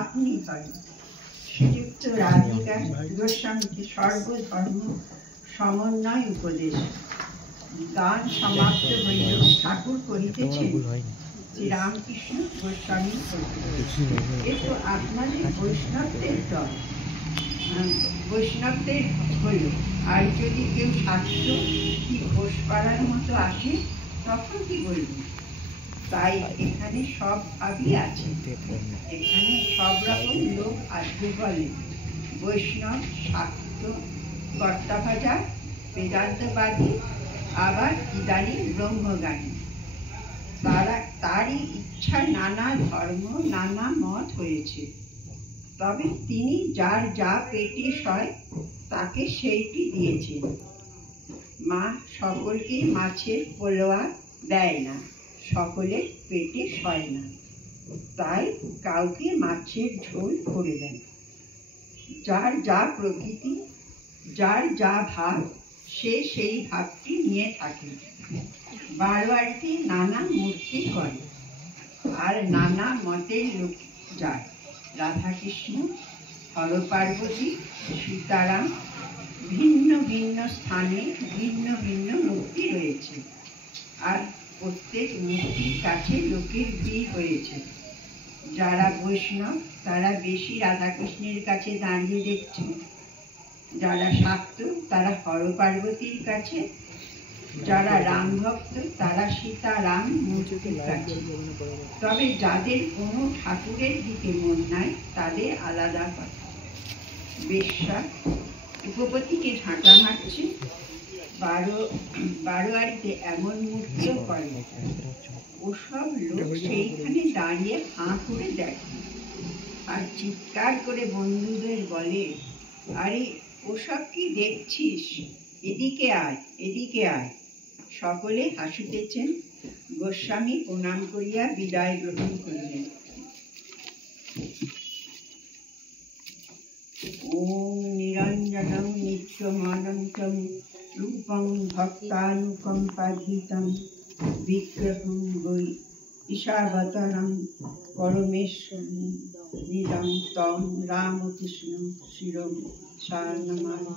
আপনি করেন। শ্রীযুক্ত রাধিকা গোস্বামীকে সর্বধর্ম সমন্বয় উপদেশ। গান সমাপ্ত হইল। ঠাকুর কহিতেছেন শ্রীরামকৃষ্ণ গোস্বামী এ তো আপনাদের বৈষ্ণবদের দল, বৈষ্ণবদের হইল। আর যদি কেউ শাস্ত্র কি ঘোষ পাড়ার মতো আসে তখন কি বলব? তাই এখানে সব ভাবই আছে। এখানে সব রকম লোক আসবে বলে। বৈষ্ণব, শাক্ত, কর্তাভাজা, বেদান্তবাদী, আবার ইদানিং ব্রহ্মজ্ঞানী। তারই ইচ্ছা নানা ধর্ম নানা মত হয়েছে। তবে তিনি যার যা পেটে সয় তাকে সেইটি দিয়েছেন। মা সকলকে মাছের পোলোয়া দেয় না, সকলের পেটে সয় না, তাই কাউকে মাছের ঝোল করে দেন। যার যা প্রকৃতি, যার যা ভাব, সে সেই ভাবটি নিয়ে থাকে। বারবারটি নানা মূর্তি করে আর নানা মতের লোক যায়। রাধাকৃষ্ণ, হরপার্বতী, সীতারাম, ভিন্ন ভিন্ন স্থানে ভিন্ন ভিন্ন মূর্তি রয়েছে। আর প্রত্যেক মূর্তির কাছে লোকের ভিড় হয়েছে। যারা বৈষ্ণব তারা বেশি রাধাকৃষ্ণের কাছে দাঁড়িয়ে দেখছে, যারা শাক্ত তারা হরপার্বতীর কাছে, যারা রাম ভক্ত তারা সীতারাম মূর্তির কাছে। তবে যাদের কোনো ঠাকুরের দিকে মন নাই তাদের আলাদা কথা। বেশ্যা উপপতিকে ঝাঁটা মারছে, বারোয়ারিতে এমন মূর্তিও করে। ওসব লোক সেইখানে দাঁড়িয়ে হাঁ করে দেখে আর চিৎকার করে বন্ধুদের বলে, আরে ওসব কি দেখছিস, এদিকে আয়, এদিকে আয়। সকলে হাসিতেছেন। গোস্বামী প্রণাম করিয়া বিদায় গ্রহণ করিলেন। ওম নিরঞ্জনং নিত্যমানন্তং রূপং ভক্তানুকম্পাধৃতং বিগ্রহং বৈ ঈশাবতারং পরমেশ্বরমিদং तं রামকৃষ্ণं শিরং নমামি।